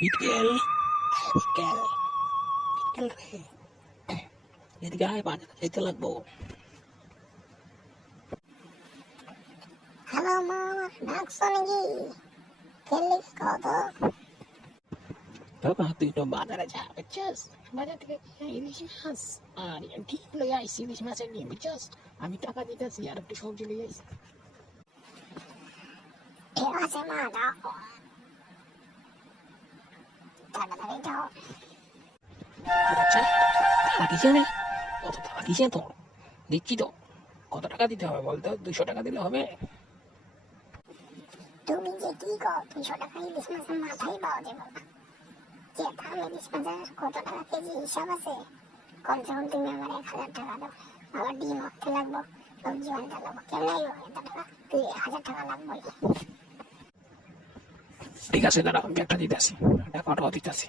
বিটকেল, বিটকেল, বিটকেল রে, এদিকে আয়, বাজারে যেতে লাগবো। হ্যালো মা, ডাকছো নাকি? ফেললি কত? বাবা তুই তো বাজারে যা, বুঝছস? বাজার থেকে ইলিশ মাছ আর ডিম লই আইসি, ইলিশ মাছের ডিম, বুঝছস? আমি টাকা দিতেছি আর একটু সবজি লই আইসি। ঠিক আছে মা, দাও তাড়াতাড়ি দাও। আচ্ছা, টাকা দিছে না? কত টাকা দিছে তো? দিচ্ছি তো। কত টাকা দিতে হবে বলতো? 200 টাকা দিলে হবে? তুমি যে কি কও, 200 টাকা ইলিশ মাছের মাথায় পাওয়া যাবে না। যে দাম ইলিশ মাছের কত টাকা কেজি হিসাব আছে। কমসে কম তুমি আমার 1000 টাকা দাও। আমার ডিম আনতে লাগবো, সবজি আনতে লাগবো, কেমন এত টাকা? 1000 টাকা লাগবে। ঠিক আছে, দাঁড়া, আমি ব্যাগটা দিতেছি, টাকাটাও দিতেছি।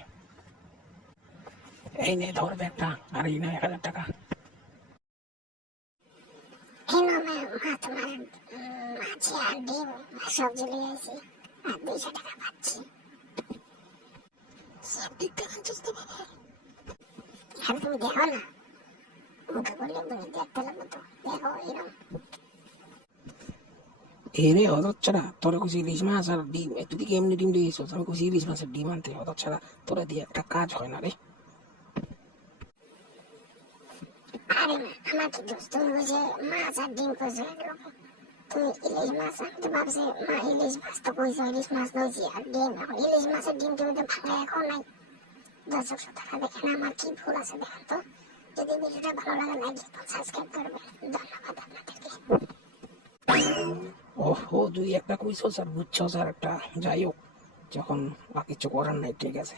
এই নে ধর ব্যাগটা, আর এই না 1000 টাকা। এই না মা, তোমার মাছ আর ডিম আর সবজি লিয়ে আইছি, আর 200 টাকা পাচ্ছি। সব ঠিকঠাক আনছিস তো বাবা? হ্যাঁ তুমি দেখো না, মুখে বললে তুমি দেখতে লাগবে তো, দেখো এরকম। এরে হতচ্ছাড়া, তোরা কুছি ইলিশ মাছ আর ডিম, তুই কি এমনি ডিম দিয়েছিস? আমি কুছি ইলিশ মাছের ডিম আনতে, হতচ্ছাড়া তোরা দিয়ে একটা কাজ হয় না রে। আরে না, আমার কি দোষ? তুমি বুঝে মাছ আর ডিম কইছো এরকম। তুমি ইলিশ মাছ আনতে ভাবছে, মা ইলিশ মাছ তো কইছো, ইলিশ মাছ লইছি আর ডিম। এখন ইলিশ মাছের ডিম তুমি তো ভাঙা এখন নাই। দর্শক শ্রোতারা দেখেন আমার কি ভুল আছে দেখেন তো। যদি ভিডিওটা ভালো লাগে লাইক এবং সাবস্ক্রাইব করবেন। ধন্যবাদ আপনাদেরকে। ওহো, তুই একটা কইছস আর বুঝছস আর একটা, যাই হোক, যখন আর কিছু করার নাই, ঠিক আছে।